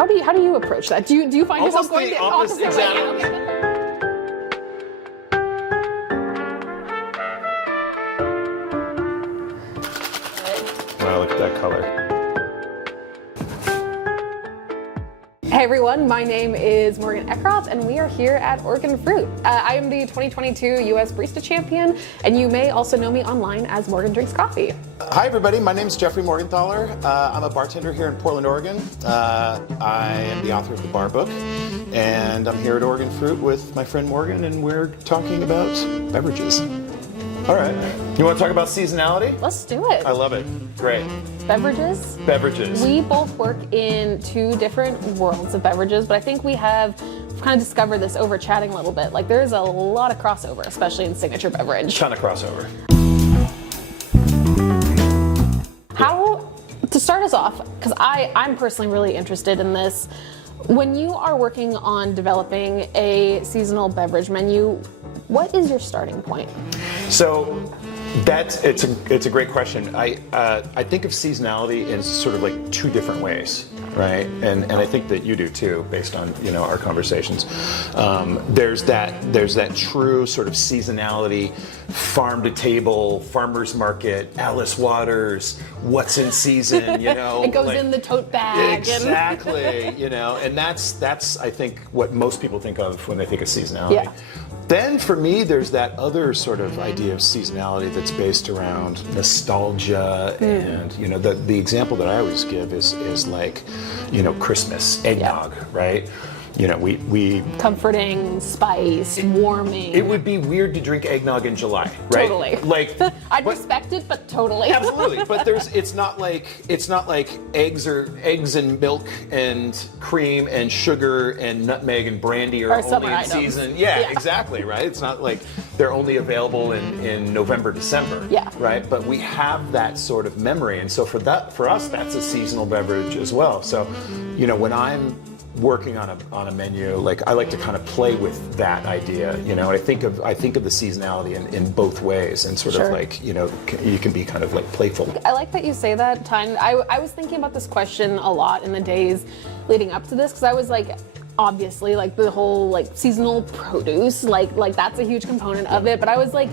How do you approach that? Do you find yourself Almost going the the opposite, opposite way? exactly. Okay. Wow, look at that color. Hey everyone, my name is Morgan Eckroth and we are here at Oregon Fruit. I am the 2022 US Barista Champion and you may also know me online as Morgan Drinks Coffee. Hi everybody, my name is Jeffrey Morgenthaler. I'm a bartender here in Portland, Oregon. I am the author of the Bar Book and I'm here at Oregon Fruit with my friend Morgan and we're talking about beverages. All right. You want to talk about seasonality? Let's do it. I love it. Great. Beverages. Beverages. We both work in two different worlds of beverages, but I think we've kind of discovered this over chatting a little bit. Like there's a lot of crossover, especially in signature beverage. Ton of crossover. How, to start us off, because I'm personally really interested in this, when you are working on developing a seasonal beverage menu, what is your starting point? So it's a great question. I think of seasonality in sort of like two different ways, right? And I think that you do too, based on our conversations. There's that true sort of seasonality, farm to table, farmers market, Alice Waters, what's in season, It goes in the tote bag. Exactly, and that's I think what most people think of when they think of seasonality. Yeah. Then for me, there's that other sort of idea of seasonality that's based around nostalgia, and the example that I always give is like, Christmas eggnog, right? We Comforting, spiced, warming. It would be weird to drink eggnog in July, right? Totally. I'd respect it, but totally. Absolutely, but it's not like eggs and milk and cream and sugar and nutmeg and brandy are only in season. Yeah, exactly, right? It's not like they're only available in November, December. Yeah. Right? But we have that sort of memory, and so for us, that's a seasonal beverage as well. So, when I'm working on a menu, like I like to kind of play with that idea. I think of the seasonality in both ways, and sort of like you can be kind of like playful. I like that you say that, Tyne. I was thinking about this question a lot in the days leading up to this, because I was like, obviously, like the whole like seasonal produce, like that's a huge component of it. But I was like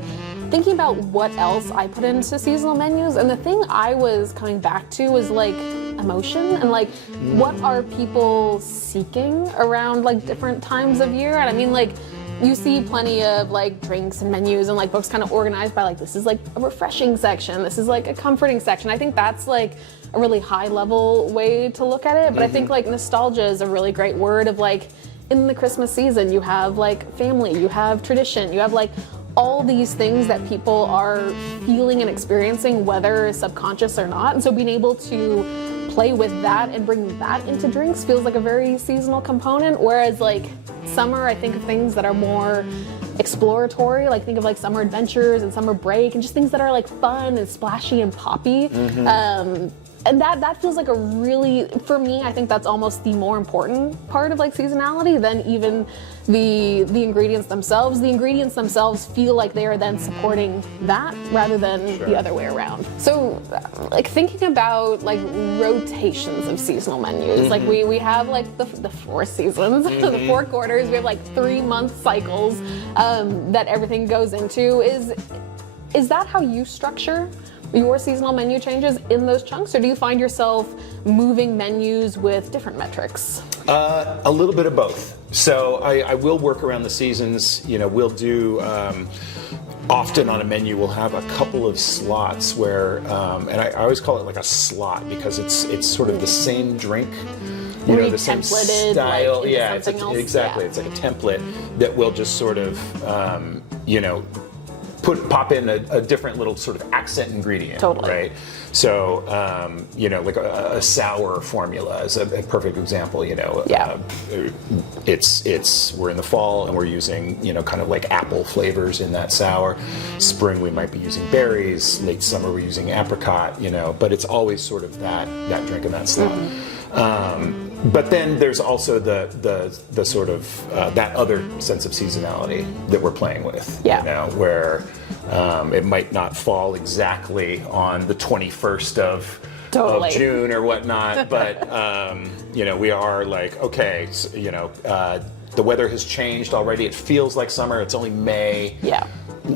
thinking about what else I put into seasonal menus, and the thing I was coming back to was like emotion and like what are people seeking around like different times of year. And I mean, like you see plenty of like drinks and menus and like books kind of organized by like, this is like a refreshing section, this is like a comforting section. I think that's like a really high level way to look at it, but I think like nostalgia is a really great word of like, in the Christmas season you have like family, you have tradition, you have like all these things that people are feeling and experiencing, whether subconscious or not. And so being able to play with that and bring that into drinks feels like a very seasonal component. Whereas like summer, I think of things that are more exploratory, like think of like summer adventures and summer break and just things that are like fun and splashy and poppy. And that feels like a really, for me, I think that's almost the more important part of like seasonality than even the ingredients themselves. The ingredients themselves feel like they are then supporting that rather than the other way around. So like thinking about like rotations of seasonal menus, like we have like the 4 seasons, the 4 quarters, we have like 3-month cycles that everything goes into. Is that how you structure your seasonal menu changes, in those chunks, or do you find yourself moving menus with different metrics? A little bit of both. So I will work around the seasons. We'll do often on a menu we'll have a couple of slots where, and I always call it like a slot because it's sort of the same drink. The same style. Like, yeah, exactly. Yeah. It's like a template that will just sort of, pop in a different little sort of accent ingredient, totally. Right? So, like a sour formula is a perfect example. It's we're in the fall and we're using kind of like apple flavors in that sour. Spring we might be using berries. Late summer we're using apricot. But it's always sort of that drink in that slot. But then there's also the sort of that other sense of seasonality that we're playing with, where it might not fall exactly on the 21st Totally. June or whatnot, but we are like, okay, so, the weather has changed already. It feels like summer. It's only May. Yeah.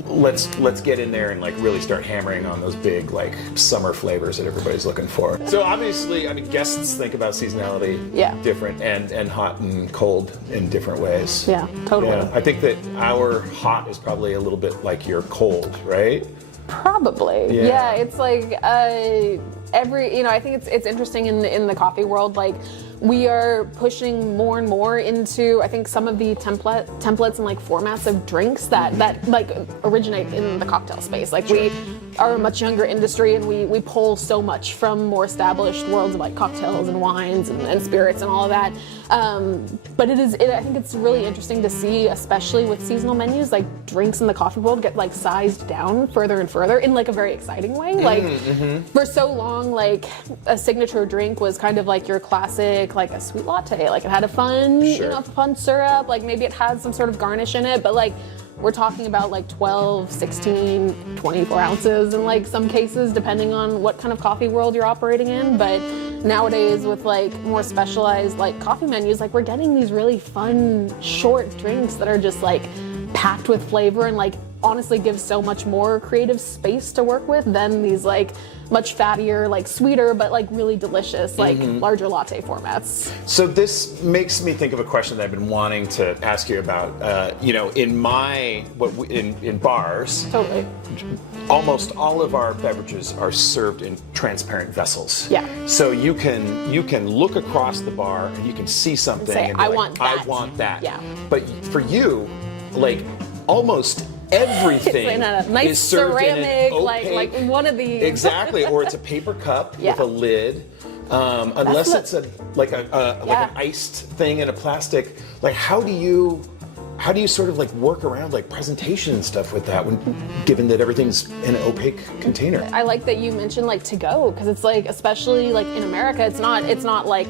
Let's get in there and like really start hammering on those big like summer flavors that everybody's looking for. So obviously, I mean, guests think about seasonality different and hot and cold in different ways. Yeah, totally. Yeah, I think that our hot is probably a little bit like your cold, right? Probably. Yeah, it's like I think it's interesting in the coffee world, like we are pushing more and more into, I think, some of the templates and like formats of drinks that like originate in the cocktail space. Like we are a much younger industry, and we pull so much from more established worlds of like cocktails and wines and spirits and all of that. But I think it's really interesting to see, especially with seasonal menus, like drinks in the coffee world get like sized down further and further in like a very exciting way. Like for so long, like a signature drink was kind of like your classic, like a sweet latte. Like it had a fun, fun syrup. Like maybe it had some sort of garnish in it, but like we're talking about like 12, 16, 24 ounces in like some cases, depending on what kind of coffee world you're operating in. But nowadays with like more specialized like coffee menus, like we're getting these really fun short drinks that are just like packed with flavor and like honestly give so much more creative space to work with than these like much fattier, like sweeter, but like really delicious, like larger latte formats. So this makes me think of a question that I've been wanting to ask you about. In bars, Totally. almost all of our beverages are served in transparent vessels. Yeah. So you can look across the bar and you can see something Say, and be I like, want that. I want that. Yeah. But for you, like almost everything It's in a nice is served ceramic, in an opaque, like one of these. Exactly, or it's a paper cup with a lid. Unless it's like an iced thing in a plastic. Like how do you sort of like work around like presentation and stuff with that given that everything's in an opaque container? I like that you mentioned like to go, because it's like, especially like in America, it's not like,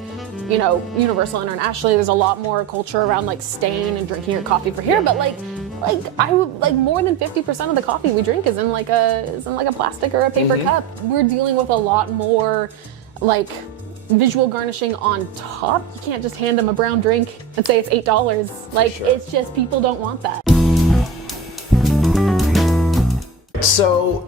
universal internationally. There's a lot more culture around like staying and drinking your coffee for here, but like I would like more than 50% of the coffee we drink is in like a plastic or a paper cup. We're dealing with a lot more like visual garnishing on top. You can't just hand them a brown drink and say it's $8. Like it's just, people don't want that. So,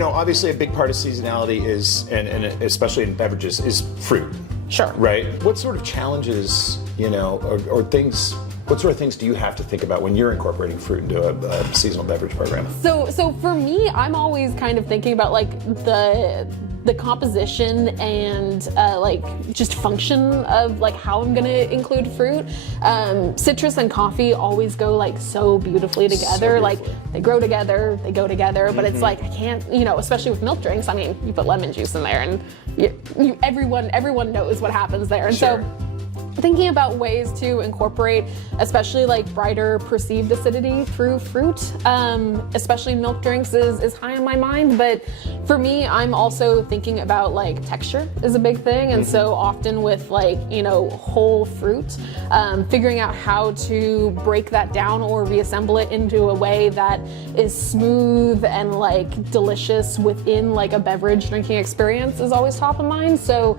obviously a big part of seasonality is, and especially in beverages, is fruit. Sure. Right? What sort of challenges, or things, what sort of things do you have to think about when you're incorporating fruit into a seasonal beverage program? So for me, I'm always kind of thinking about like the composition and like just function of like how I'm gonna include fruit. Citrus and coffee always go like so beautifully together. Like they grow together, they go together, but it's like I can't, especially with milk drinks. I mean, you put lemon juice in there, and everyone knows what happens there. And so thinking about ways to incorporate, especially like brighter perceived acidity through fruit, especially in milk drinks, is high on my mind. But for me, I'm also thinking about like texture is a big thing. And so often with like, whole fruit, figuring out how to break that down or reassemble it into a way that is smooth and like delicious within like a beverage drinking experience is always top of mind. So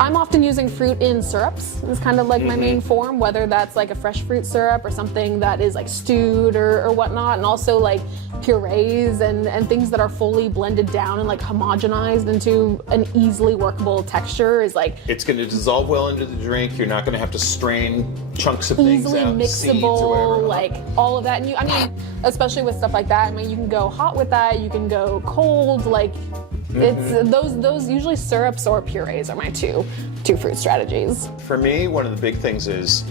I'm often using fruit in syrups. It's kind of like my main form, whether that's like a fresh fruit syrup or something that is like stewed or whatnot, and also like purees and things that are fully blended down and like homogenized into an easily workable texture is like... It's going to dissolve well into the drink. You're not going to have to strain chunks of things easily out, seeds mixable, or whatever. like all of that. And especially with stuff like that, you can go hot with that, you can go cold, like... It's those usually syrups or purees are my two fruit strategies. For me, one of the big things is,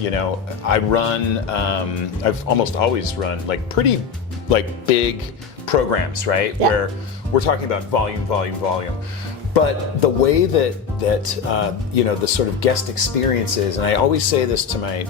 I run, I've almost always run like pretty like big programs, right? Yeah. Where we're talking about volume. But the way that the sort of guest experience is, and I always say this to my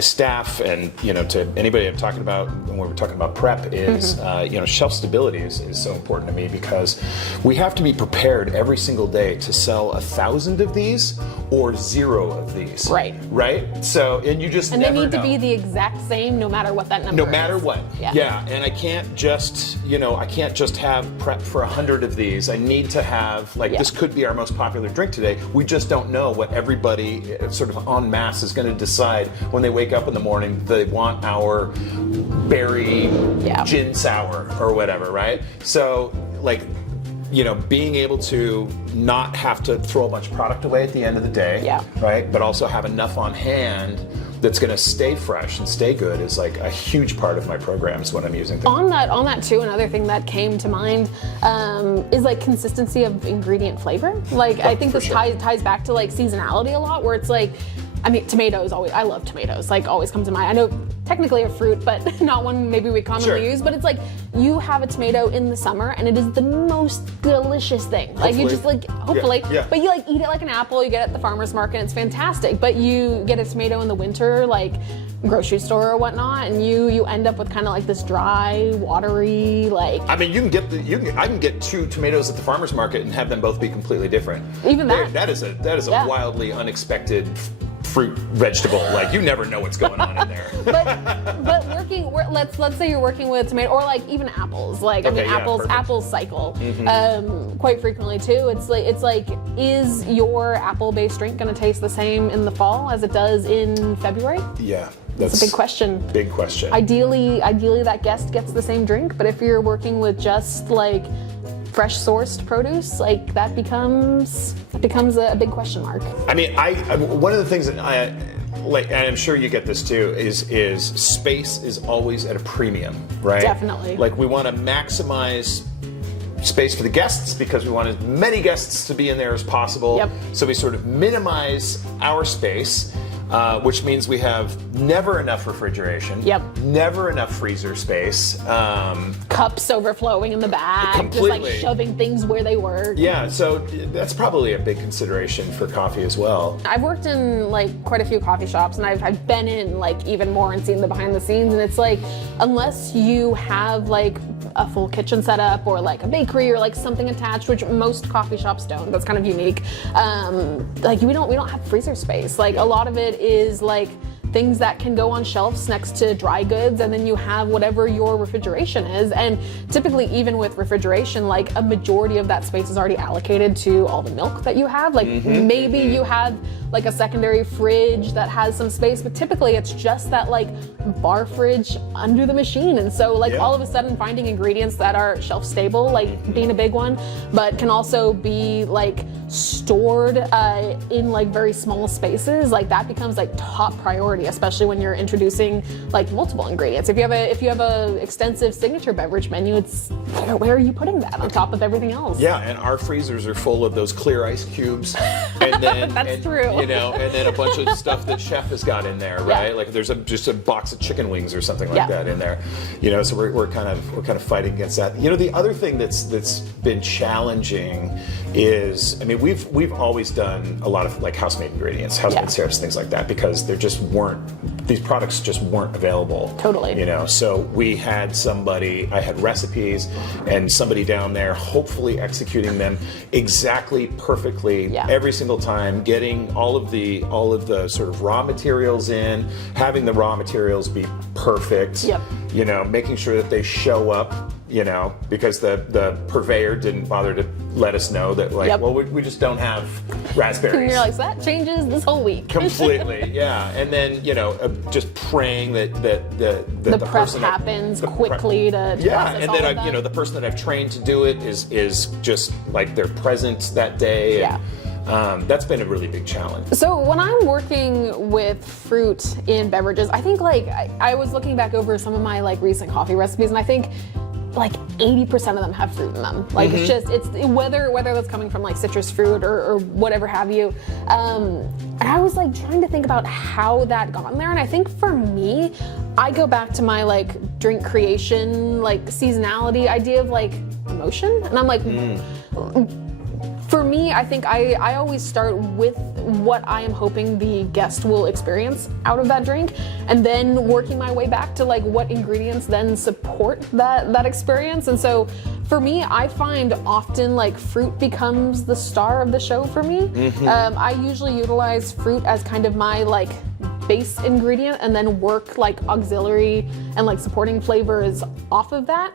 staff and to anybody I'm talking about when we're talking about prep is shelf stability is so important to me, because we have to be prepared every single day to sell 1,000 of these or 0 of these. Right. Right? So, and you just And never they need know. to be the exact same no matter what that number is. No matter what. Yeah. And I can't just, I can't just have prep for 100 of these. I need to have, this could be our most popular drink today. We just don't know what everybody sort of en masse is going to decide when they wake up in the morning. They want our berry gin sour or whatever, right? So, being able to not have to throw a bunch of product away at the end of the day, right? But also have enough on hand that's going to stay fresh and stay good is like a huge part of my programs when I'm using things. On that too, another thing that came to mind is like consistency of ingredient flavor. I think this ties back to like seasonality a lot, where it's like, I mean, tomatoes always. I love tomatoes. Always come to mind. I know technically a fruit, but not one maybe we commonly use. But it's like you have a tomato in the summer, and it is the most delicious thing. You just hopefully, but you eat it like an apple. You get it at the farmer's market, and it's fantastic. But you get a tomato in the winter, grocery store or whatnot, and you end up with kind of this dry, watery, I mean, I can get 2 tomatoes at the farmer's market and have them both be completely different. Even that. That is a wildly unexpected fruit vegetable. You never know what's going on in there. but let's say you're working with tomato or even apples. Apples cycle quite frequently too. It's like is your apple-based drink going to taste the same in the fall as it does in February? Yeah. That's a big question. Big question. Ideally that guest gets the same drink, but if you're working with just fresh sourced produce, that becomes a big question mark. I mean, one of the things that and I'm sure you get this too, is space is always at a premium, right? Definitely. We want to maximize space for the guests because we want as many guests to be in there as possible. Yep. So we sort of minimize our space. Which means we have never enough refrigeration. Yep. Never enough freezer space. Cups overflowing in the back. Completely. Just shoving things where they were. Yeah, so that's probably a big consideration for coffee as well. I've worked in quite a few coffee shops, and I've been in even more and seen the behind the scenes, and it's unless you have a full kitchen setup or a bakery or something attached, which most coffee shops don't. That's kind of unique. We don't have freezer space. A lot of it is things that can go on shelves next to dry goods, and then you have whatever your refrigeration is. And typically, even with refrigeration, a majority of that space is already allocated to all the milk that you have. Maybe you have a secondary fridge that has some space, but typically it's just that bar fridge under the machine. And so all of a sudden finding ingredients that are shelf stable, being a big one, but can also be stored in very small spaces, that becomes top priority, especially when you're introducing multiple ingredients. If you have a extensive signature beverage menu, it's where are you putting that on top of everything else? Yeah, and our freezers are full of those clear ice cubes, and then That's true. And then a bunch of stuff that chef has got in there, right? Yeah. There's just a box of chicken wings or something like that in there. So we're kind of fighting against that. The other thing that's been challenging is, I mean, we've always done a lot of house-made ingredients, house-made syrups, things like that, because these products just weren't available. Totally. So we had I had recipes, and somebody down there hopefully executing them exactly perfectly every single time, getting all of the sort of raw materials in, having the raw materials be perfect. Yep. Making sure that they show up, because the purveyor didn't bother to let us know that well, we just don't have raspberries. And you're so that changes this whole week. Completely, yeah. And then, just praying that the prep person happens quickly to and process all then of that. the person that I've trained to do it is just they're present that day. Yeah. And, that's been a really big challenge. So when I'm working with fruit in beverages, I think I was looking back over some of my recent coffee recipes, and I think 80% of them have fruit in them. It's whether that's coming from citrus fruit or whatever have you. And I was trying to think about how that got in there. And I think for me, I go back to my drink creation, seasonality idea of emotion. And I'm for me, I think I always start with what I am hoping the guest will experience out of that drink, and then working my way back to what ingredients then support that experience. And so for me, I find often like fruit becomes the star of the show for me. I usually utilize fruit as kind of my like base ingredient and then work like auxiliary and like supporting flavors off of that.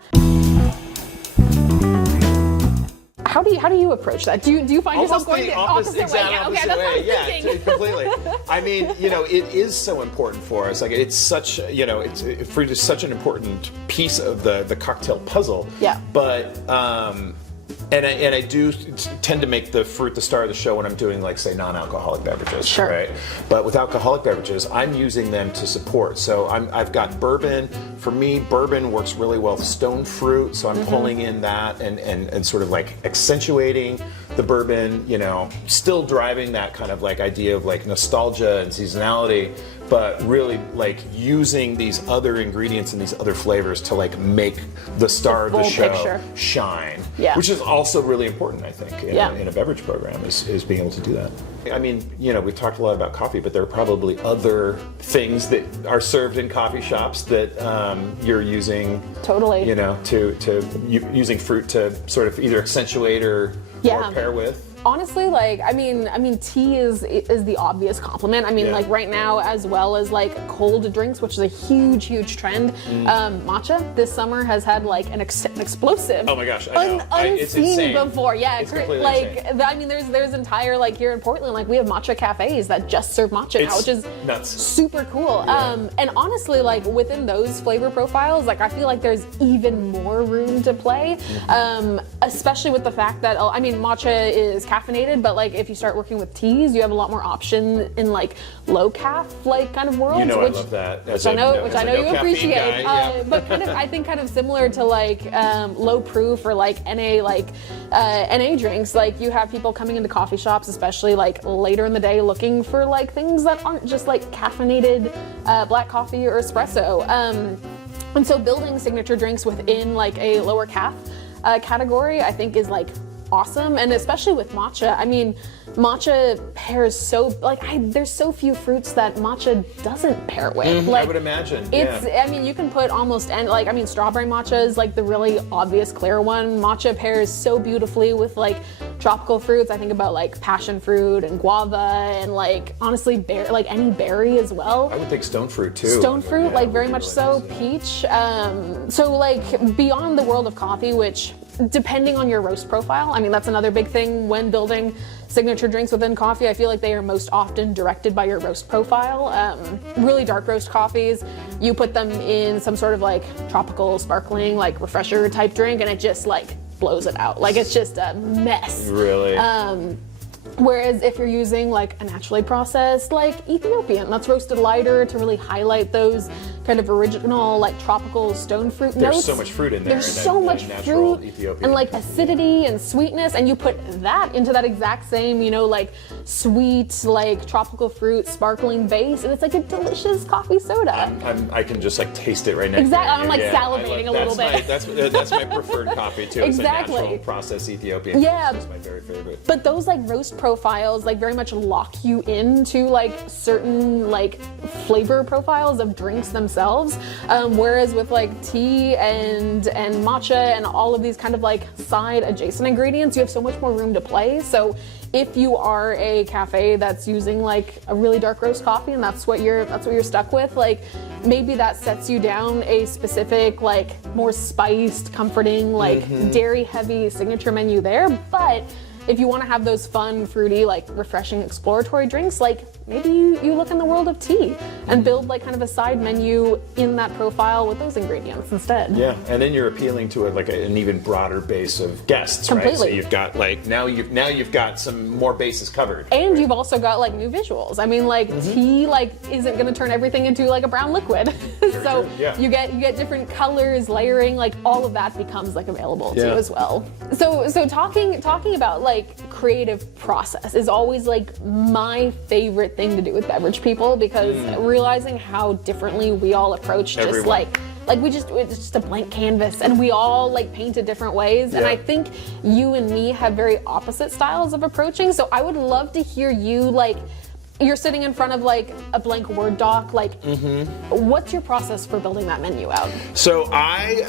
How do you approach that? Do you find yourself going the opposite way? Yeah, okay, that's what I'm thinking. Completely. I mean, it is so important for us. Like, it's such, fruit is such an important piece of the cocktail puzzle. Yeah. But and I do tend to make the fruit the star of the show when I'm doing, like, say, non-alcoholic beverages. Sure. Right. But with alcoholic beverages, I'm using them to support. So I've got bourbon. For me, bourbon works really well with stone fruit. So I'm pulling in that and sort of like accentuating the bourbon. Still driving that kind of like idea of like nostalgia and seasonality, but really like using these other ingredients and these other flavors to like make the star of the show shine. Yeah. Which is also really important, I think, in a beverage program is being able to do that. I mean, we've talked a lot about coffee, but there are probably other things that are served in coffee shops that you're using. Totally. Using fruit to sort of either accentuate or pair with. Honestly, like, I mean, tea is the obvious complement. I mean, like right now, as well as like cold drinks, which is a huge trend. Matcha this summer has had like an explosive. Oh my gosh, I know. It's unseen insane. before. Yeah, it's completely like insane. I mean, there's entire like here in Portland, like we have matcha cafes that just serve matcha now, which is nuts. Super cool. Yeah. And honestly, like within those flavor profiles, like I feel like there's even more room to play, especially with the fact that matcha is caffeinated, but like if you start working with teas, you have a lot more option in like low caf like kind of worlds. I love that. Which I know you appreciate. Guy, but I think kind of similar to like low proof or like NA drinks. Like you have people coming into coffee shops, especially like later in the day, looking for like things that aren't just like caffeinated black coffee or espresso. And so building signature drinks within like a lower caf category, I think is like awesome, and especially with matcha. I mean, matcha pairs there's so few fruits that matcha doesn't pair with. I would imagine. I mean, you can put almost strawberry matcha is like the really obvious clear one. Matcha pairs so beautifully with like tropical fruits. I think about like passion fruit and guava and like honestly any berry as well. I would think stone fruit too. Stone fruit, very much so. Peach. So like beyond the world of coffee, which depending on your roast profile, I mean, that's another big thing when building signature drinks within coffee. I feel like they are most often directed by your roast profile. Really dark roast coffees, you put them in some sort of like tropical sparkling like refresher type drink and it just like blows it out. Like it's just a mess. Really? Whereas if you're using like a naturally processed like Ethiopian, that's roasted lighter to really highlight those kind of original like tropical stone fruit notes. There's so much fruit in there. There's so much fruit Ethiopian. and like acidity and sweetness, and you put that into that exact same, like sweet like tropical fruit sparkling base, and it's like a delicious coffee soda. I can just like taste it right now. Exactly. I'm like salivating a little bit. That's my preferred coffee too. Exactly. It's a natural processed Ethiopian. Yeah. That's my very favorite. But those like roast profiles like very much lock you into like certain like flavor profiles of drinks themselves, whereas with like tea and matcha and all of these kind of like side adjacent ingredients, you have so much more room to play. So if you are a cafe that's using like a really dark roast coffee and that's what you're stuck with, like maybe that sets you down a specific like more spiced, comforting, like dairy heavy signature menu there. But if you want to have those fun, fruity, like refreshing exploratory drinks, like maybe you look in the world of tea and build like kind of a side menu in that profile with those ingredients instead. Yeah, and then you're appealing to an even broader base of guests, Completely. Right? So you've got like now you've got some more bases covered. And right? you've also got like new visuals. I mean, like tea like isn't going to turn everything into like a brown liquid. So true. Yeah. you get different colors, layering, like all of that becomes like available to you as well. So talking about like creative process is always like my favorite thing to do with beverage people, because realizing how differently we all approach just Everyone. it's just a blank canvas and we all like paint it different ways. And I think you and me have very opposite styles of approaching. So I would love to hear you, like, you're sitting in front of like a blank Word doc, like what's your process for building that menu out? So I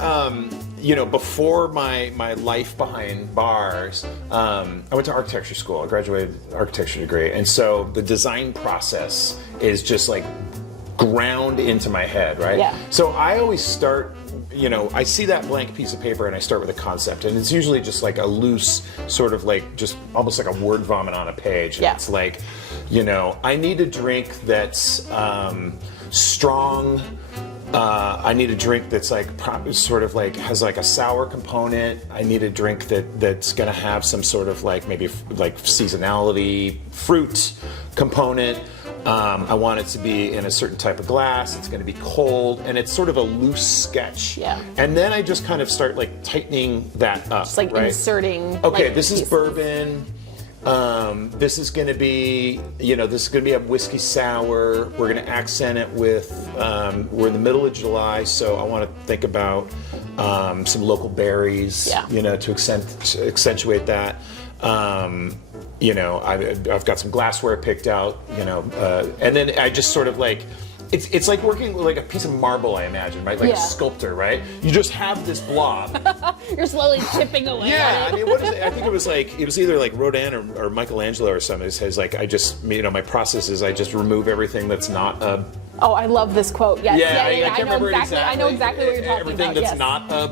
before my life behind bars, I went to architecture school. I graduated architecture degree, and so the design process is just like ground into my head, right? Yeah. So I always start, I see that blank piece of paper and I start with a concept, and it's usually just like a loose sort of like just almost like a word vomit on a page. And yeah. It's like, I need a drink that's strong. I need a drink that's like sort of like has like a sour component. I need a drink that's gonna have some sort of like maybe like seasonality, fruit component. I want it to be in a certain type of glass. It's going to be cold, and it's sort of a loose sketch. Yeah. And then I just kind of start like tightening that up. Just like inserting. Okay, like, this pieces. is bourbon. This is going to be, this is going to be a whiskey sour. We're going to accent it with. We're in the middle of July, so I want to think about some local berries. Yeah. To accentuate that. I've got some glassware picked out, and then I just sort of like, it's like working with like a piece of marble, I imagine, right? Like a sculptor, right? You just have this blob. You're slowly chipping away. Yeah, I mean, what is it? I think it was either like Rodin or Michelangelo or something. It says like, my process is I just remove everything that's not a. Oh, I love this quote. Yes. Yeah, I can't remember exactly. I know exactly what you're talking everything about. Everything that's not a,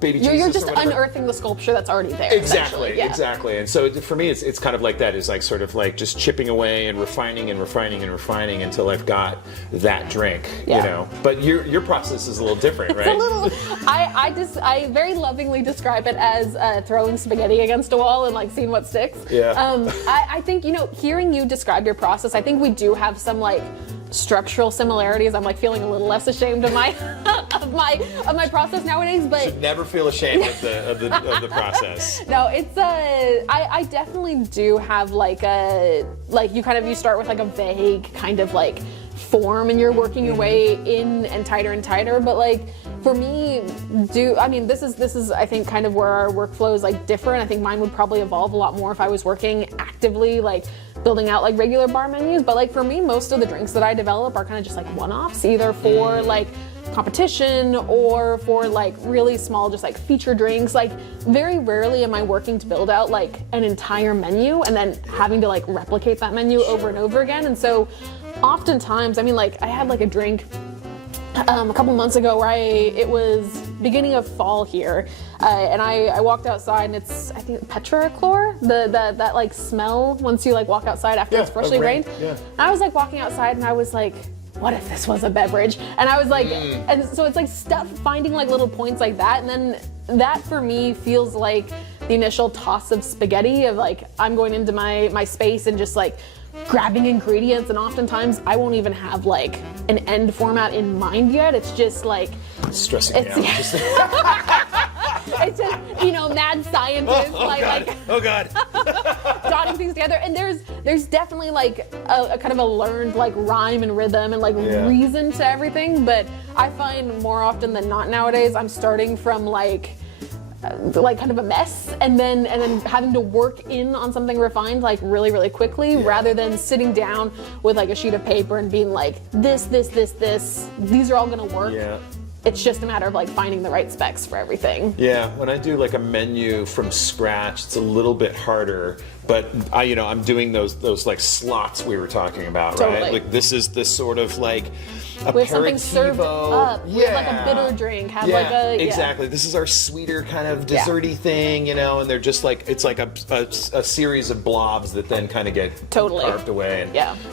baby Jesus. You're just or whatever. unearthing the sculpture that's already there. Exactly. And so for me, it's kind of like that. Is like sort of like just chipping away and refining and refining and refining until I've got that drink. But your process is a little different, right? I very lovingly describe it as throwing spaghetti against a wall and like seeing what sticks. Yeah. I think hearing you describe your process, I think we do have some like structural similarities. I'm like feeling a little less ashamed of my of my process nowadays, but should never feel ashamed of the process. No, it's I definitely do have like you start with like a vague kind of like form and you're working your way in and tighter, but like for me, this is I think kind of where our workflow is like different. I think mine would probably evolve a lot more if I was working actively like building out like regular bar menus, but like for me, most of the drinks that I develop are kind of just like one-offs, either for like competition or for like really small just like feature drinks. Like very rarely am I working to build out like an entire menu and then having to like replicate that menu over and over again. And so oftentimes, I had like a drink a couple months ago where it was beginning of fall here, and I walked outside and it's, I think, petrichlor, that like smell once you like walk outside after it's freshly rained. Yeah. And I was like walking outside and I was like, what if this was a beverage? And I was like, and so it's like stuff, finding like little points like that, and then that for me feels like the initial toss of spaghetti of like, I'm going into my space and just like grabbing ingredients, and oftentimes I won't even have like an end format in mind yet. It's just like stressing me out. It's just mad scientist oh god dotting things together. And there's definitely like a kind of a learned like rhyme and rhythm and like reason to everything. But I find more often than not nowadays I'm starting from like kind of a mess and then having to work in on something refined like really quickly, rather than sitting down with like a sheet of paper and being like this, these are all gonna work. It's just a matter of like finding the right specs for everything. Yeah, when I do like a menu from scratch, it's a little bit harder. But I'm doing those like slots we were talking about, right? Totally. Like this is this sort of like aperitivo. With something served up, with like a bitter drink, exactly. This is our sweeter kind of desserty thing, and they're just like, it's like a series of blobs that then kind of get carved away,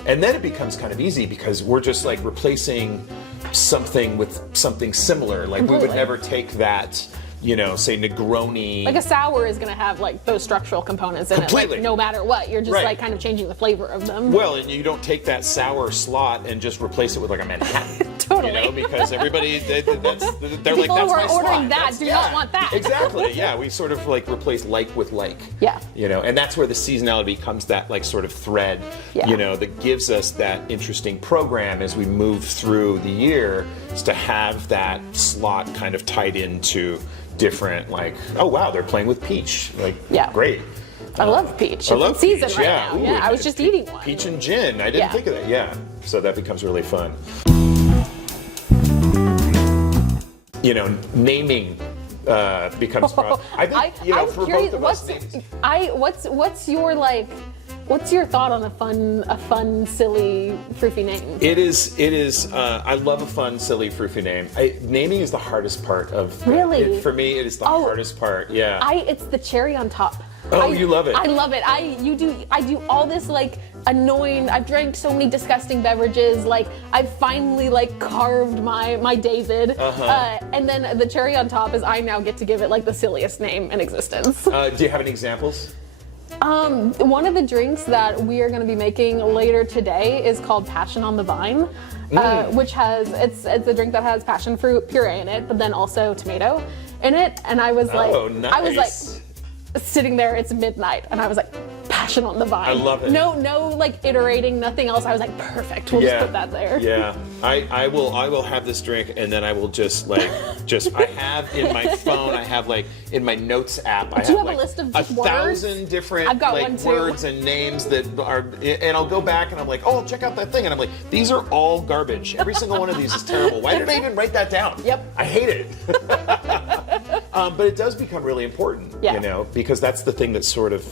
and then it becomes kind of easy because we're just like replacing something with something similar. Like we would never take that, say Negroni. Like a sour is going to have like those structural components in it, like, no matter what. You're just like kind of changing the flavor of them. Well, and you don't take that sour slot and just replace it with like a Manhattan. Totally. Because everybody, they're people like, that's who my are slot. ordering that do not want that. Exactly. Yeah, we sort of like replace like with like. Yeah. And that's where the seasonality becomes that like sort of thread, that gives us that interesting program as we move through the year, is to have that slot kind of tied into different, like, oh wow, they're playing with peach, like, great. I love peach. I love it's in season peach, right now. Ooh, I was just eating one. Peach and gin. I didn't think of that. Yeah. So that becomes really fun. Naming becomes. I think I'm for curious, both of us, names. What's your thought on a fun, silly, froofy name? It is. I love a fun, silly, froofy name. Naming is the hardest part of. Really? For me, it is the hardest part. Yeah. It's the cherry on top. Oh, you love it. I love it. I do all this like annoying. I've drank so many disgusting beverages. Like I've finally like carved my David, and then the cherry on top is I now get to give it like the silliest name in existence. Do you have any examples? One of the drinks that we are going to be making later today is called Passion on the Vine, which has it's a drink that has passion fruit puree in it, but then also tomato in it. And I was like, nice. I was like sitting there. It's midnight, and I was like, Passion on the Vine. I love it. No, like iterating, nothing else. I was like, perfect. We'll just put that there. Yeah, I will have this drink, and then I will just I have in my phone, I have like in my notes app, I have a like list of a just words? 1,000 different I've got like one too. words and names that are, and I'll go back and I'm like, oh, check out that thing, and I'm like, these are all garbage. Every single one of these is terrible. Why did I even write that down? Yep. I hate it. But it does become really important, you know, because that's the thing that sort of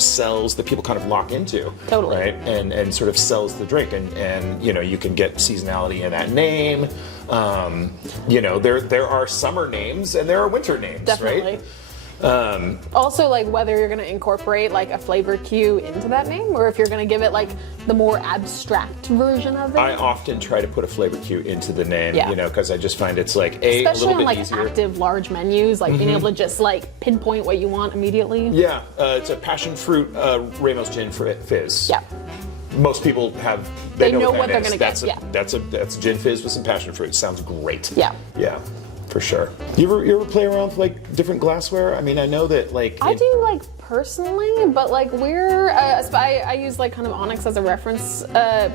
sells, that people kind of lock into. Totally. Right? And sort of sells the drink. And you know, you can get seasonality in that name. You know, there are summer names and there are winter names, Definitely. right? Also, like whether you're going to incorporate like a flavor cue into that name, or if you're going to give it like the more abstract version of it. I often try to put a flavor cue into the name, you know, because I just find it's like especially a little on bit like easier. active large menus, like being able to just like pinpoint what you want immediately. Yeah, it's a passion fruit Ramos gin fizz. Yeah. Most people they know what they're that is. gonna get. That's a gin fizz with some passion fruit. Sounds great. Yeah. Yeah, for sure. You ever play around with like different glassware? I mean, I know that like I do like personally, but like I use like kind of Onyx as a reference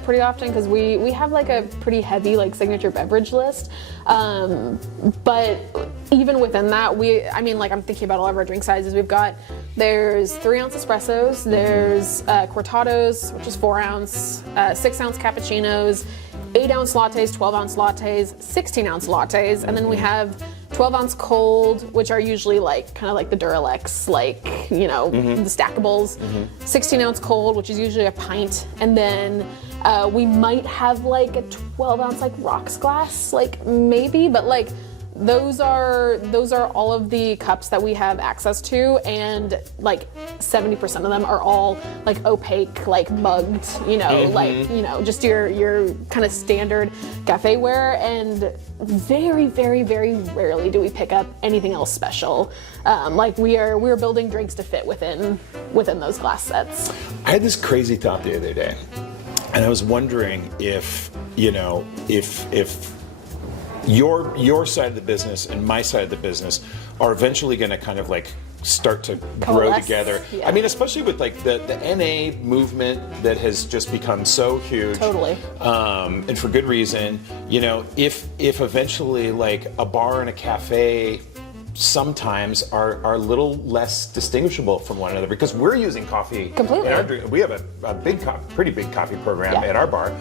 pretty often because we have like a pretty heavy like signature beverage list. But even within that, I'm thinking about all of our drink sizes. There's 3-ounce espressos, there's cortados, which is 4-ounce, 6-ounce cappuccinos, 8-ounce lattes, 12-ounce lattes, 16-ounce lattes, and then we have 12-ounce cold, which are usually like kind of like the Duralex, like, you know, the stackables. 16-ounce cold, which is usually a pint, and then we might have like a 12-ounce like rocks glass, like maybe, but like those are all of the cups that we have access to, and like 70% of them are all like opaque, like mugged, you know, like, you know, just your kind of standard cafe ware, and very, very, very rarely do we pick up anything else special. Like we're building drinks to fit within those glass sets. I had this crazy thought the other day, and I was wondering if, you know, if your side of the business and my side of the business are eventually going to kind of like start to grow Coalesce, together. yeah. I mean, especially with like the NA movement that has just become so huge. Totally. And for good reason. You know, if eventually like a bar and a cafe sometimes are a little less distinguishable from one another, because we're using coffee. Completely. In our drink. We have a pretty big coffee program at our bar.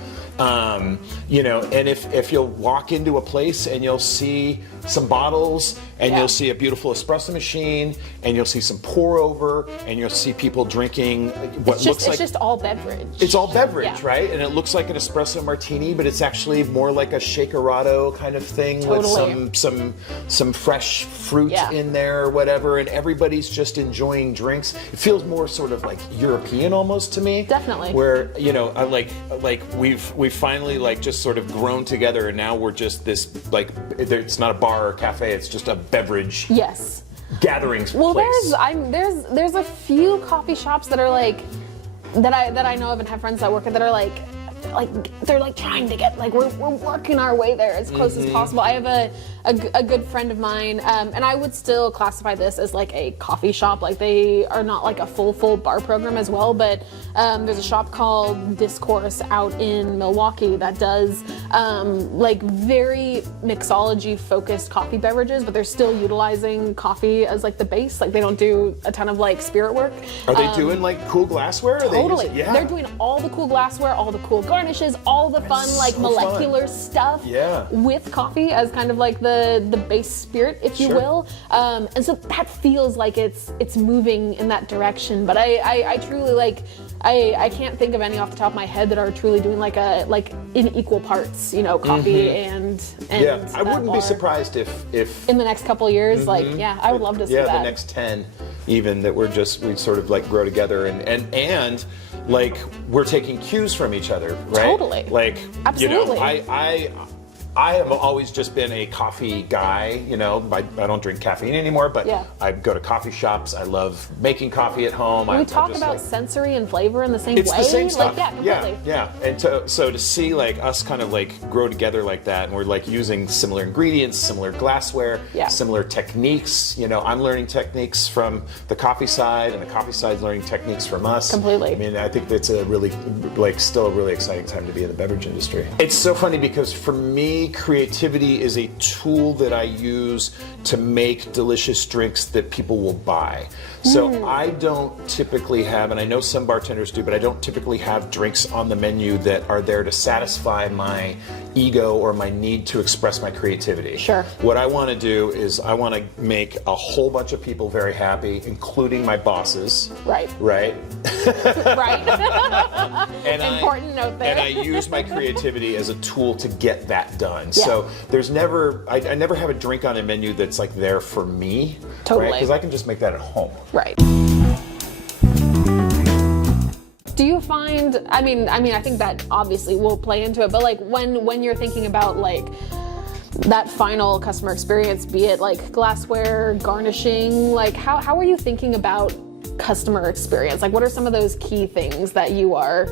You know, and if you'll walk into a place and you'll see some bottles, and you'll see a beautiful espresso machine, and you'll see some pour over, and you'll see people drinking It's just all beverage. It's all beverage, right? And it looks like an espresso martini, but it's actually more like a shakerado kind of thing with some fresh fruit in there or whatever, and everybody's just enjoying drinks. It feels more sort of like European almost to me. Definitely. Where, you know, we've finally like just sort of grown together, and now we're just this like, it's not a bar or cafe, it's just a beverage gatherings place. There's a few coffee shops that are like that I know of and have friends that work at that are like they're like trying to get, like we're working our way there as close as possible. I have a good friend of mine, and I would still classify this as like a coffee shop. Like they are not like a full bar program as well, but there's a shop called Discourse out in Milwaukee that does like very mixology focused coffee beverages, but they're still utilizing coffee as like the base. Like they don't do a ton of like spirit work. Are they doing like cool glassware? Are Totally. They They're doing all the cool glassware, all the cool garnishes, all the fun like so molecular stuff with coffee as kind of like the base spirit, if you will. And so that feels like it's moving in that direction. But I truly like I can't think of any off the top of my head that are truly doing like in equal parts, you know, coffee and I wouldn't be surprised if in the next couple of years, like I would love to see that. Yeah, the next 10 even, that we sort of like grow together and like we're taking cues from each other, right? Totally. Like, absolutely. You know, I have always just been a coffee guy, you know. I don't drink caffeine anymore, but I go to coffee shops. I love making coffee at home. We talk about sensory and flavor in the same way. It's the same stuff. Like, completely. Yeah. And so to see like us kind of like grow together like that, and we're like using similar ingredients, similar glassware, similar techniques. You know, I'm learning techniques from the coffee side, and the coffee side's learning techniques from us. Completely. I mean, I think that's a really, like, still a really exciting time to be in the beverage industry. It's so funny because for me, creativity is a tool that I use to make delicious drinks that people will buy. So I don't typically have, and I know some bartenders do, but I don't typically have drinks on the menu that are there to satisfy my ego or my need to express my creativity. Sure. What I want to do is I want to make a whole bunch of people very happy, including my bosses. Right. Right? Right. Important note there. And I use my creativity as a tool to get that done. Yeah. So there's never, I never have a drink on a menu that's like there for me. Totally. Because I can just make that at home. Right. Do you find, I mean, I think that obviously will play into it, but like when you're thinking about like that final customer experience, be it like glassware, garnishing, like how are you thinking about customer experience? Like what are some of those key things that you are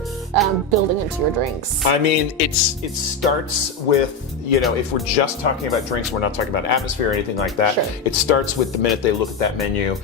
building into your drinks? I mean, it starts with, you know, if we're just talking about drinks, we're not talking about atmosphere or anything like that. Sure. It starts with the minute they look at that menu,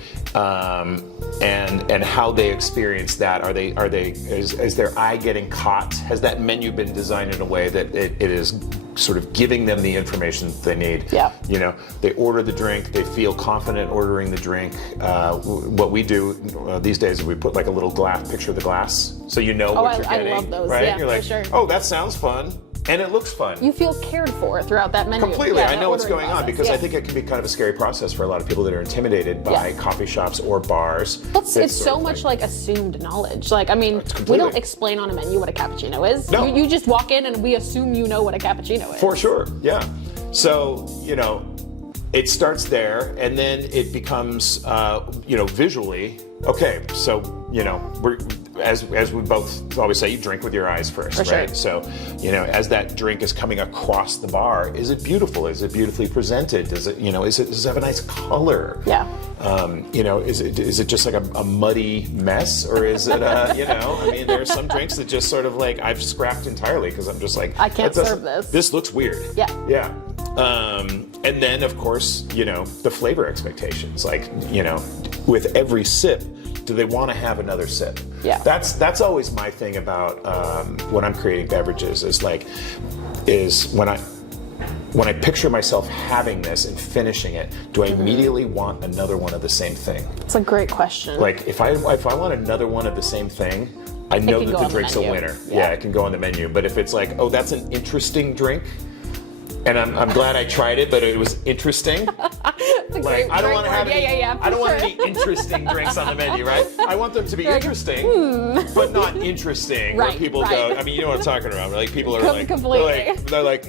and how they experience that. Is their eye getting caught? Has that menu been designed in a way that it is sort of giving them the information that they need? Yeah. You know, they order the drink, they feel confident ordering the drink. What we do these days is we put like a little picture of the glass, so you know what you're getting. I love those. Right? Yeah, You're like, for sure. oh, that sounds fun. And it looks fun. You feel cared for throughout that menu. Completely. Yeah, I know what's going on because I think it can be kind of a scary process for a lot of people that are intimidated by coffee shops or bars. It's so much like assumed knowledge. Like, I mean, we don't explain on a menu what a cappuccino is. No. You just walk in and we assume you know what a cappuccino is. For sure, yeah. So, you know, it starts there and then it becomes, you know, visually, okay, so, you know, as we both always say, you drink with your eyes first, right? So, you know, as that drink is coming across the bar, is it beautiful? Is it beautifully presented? Does it, you know, does it have a nice color? Yeah. You know, is it just like a muddy mess, or is it, you know, I mean, there are some drinks that just sort of like I've scrapped entirely because I'm just like, I can't serve this. This looks weird. Yeah. Yeah. And then, of course, you know, the flavor expectations. Like, you know, with every sip, do they want to have another sip? Yeah. That's always my thing about when I'm creating beverages is when I picture myself having this and finishing it, do I immediately want another one of the same thing? It's a great question. Like if I want another one of the same thing, I know that the drink's a winner. Yeah, it can go on the menu. But if it's like, oh, that's an interesting drink, and I'm glad I tried it, but it was interesting. Like I don't want to have any. I don't want any interesting drinks on the menu, right? I want them to be interesting, but not interesting. Where people go. I mean, you know what I'm talking about. Like people are like, they're like,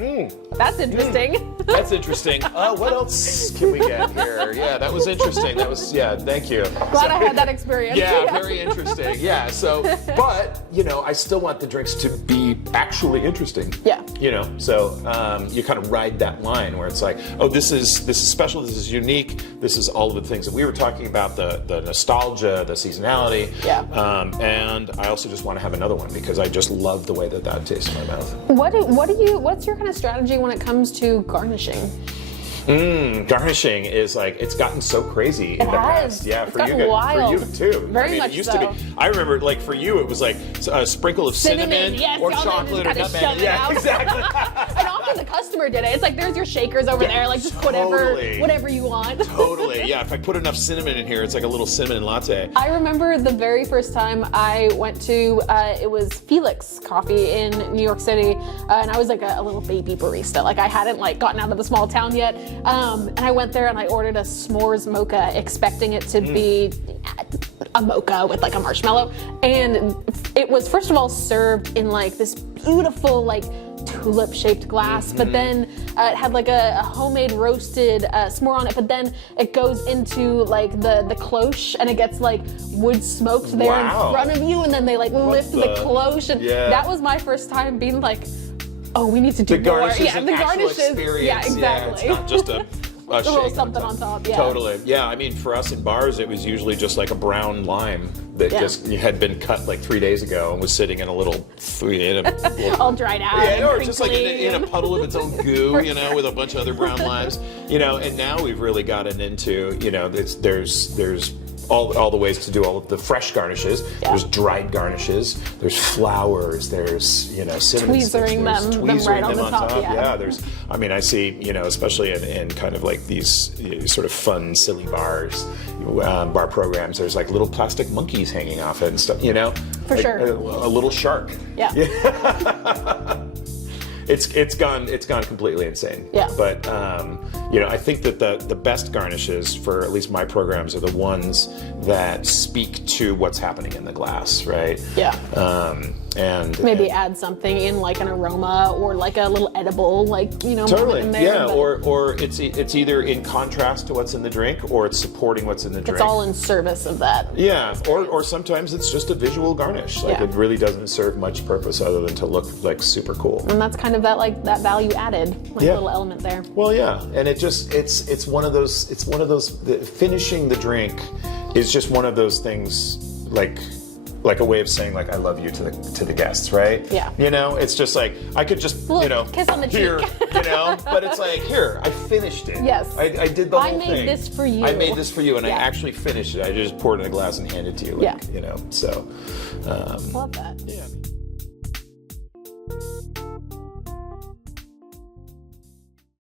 that's interesting. That's interesting. What else can we get here? Yeah, that was interesting. That was thank you. Glad I had that experience. Yeah, very interesting. Yeah. So, but you know, I still want the drinks to be actually interesting. Yeah. You know, so you kind of ride that line where it's like, oh, this is special, this is unique, this is all of the things that we were talking about, the nostalgia, the seasonality. Yeah. And I also just want to have another one because I just love the way that tastes in my mouth. What's your kind of strategy when it comes to garnishing? Garnishing is like, it's gotten so crazy in the has. past. Yeah, It's for you gotten wild. for you too. Very I mean, much it used so. to be. I remember, like for you, it was like a sprinkle of cinnamon yes, or y'all chocolate or just kinda nutmeg. shove it Yeah, out. exactly. And often the customer did it. It's like, there's your shakers over there. Like, just Totally. whatever you want. Totally. Yeah, if I put enough cinnamon in here, it's like a little cinnamon latte. I remember the very first time I went to, it was Felix Coffee in New York City, and I was like a little baby barista. Like, I hadn't like gotten out of the small town yet, and I went there and I ordered a s'mores mocha, expecting it to be a mocha with like a marshmallow, and it was first of all served in like this beautiful like tulip-shaped glass, but then it had like a homemade roasted s'more on it, but then it goes into like the cloche and it gets like wood smoked there Wow. in front of you, and then they like lift the cloche, and Yeah. that was my first time being like, oh, we need to do The more. garnish is Yeah, an the actual garnishes. experience. Yeah, exactly. Yeah, it's not just a little shake something on top, yeah. Totally. Yeah, I mean, for us in bars, it was usually just like a brown lime that Yeah. just had been cut like 3 days ago and was sitting in a little All dried out. yeah, and or just like crinkly in a and- puddle of its own goo, you know, with a bunch of other brown limes, you know. And now we've really gotten into, you know, there's all the ways to do all of the fresh garnishes. Yeah. There's dried garnishes. There's flowers. There's, you know, cinnamon sticks, Tweezering there's them right on the top, yeah. Yeah, there's. I mean, I see, you know, especially in kind of like these sort of fun, silly bars, bar programs. There's like little plastic monkeys hanging off it and stuff. You know, For like sure. A little shark. Yeah. It's gone completely insane. Yeah. But you know, I think that the best garnishes for at least my programs are the ones that speak to what's happening in the glass, right? Yeah. And Maybe add something in like an aroma or like a little edible, like, you know, totally, in there. yeah. but Or it's either in contrast to what's in the drink, or it's supporting what's in the drink. it's all in service of that. Yeah, or sometimes it's just a visual garnish. Like Yeah. it really doesn't serve much purpose other than to look like super cool. And that's kind of that like that value added, like Yeah. little element there. Well, yeah, and it's one of those finishing the drink is just one of those things like a way of saying like I love you to the guests, right? Yeah. You know, it's just like I could just Look, you know kiss on the here, cheek. you know, but it's like here I finished it. Yes. I did the I whole made thing. this for you. I made this for you, and I Yeah. actually finished it. I just poured it in a glass and handed it to you. Like, Yeah. You know, so. Love that. Yeah.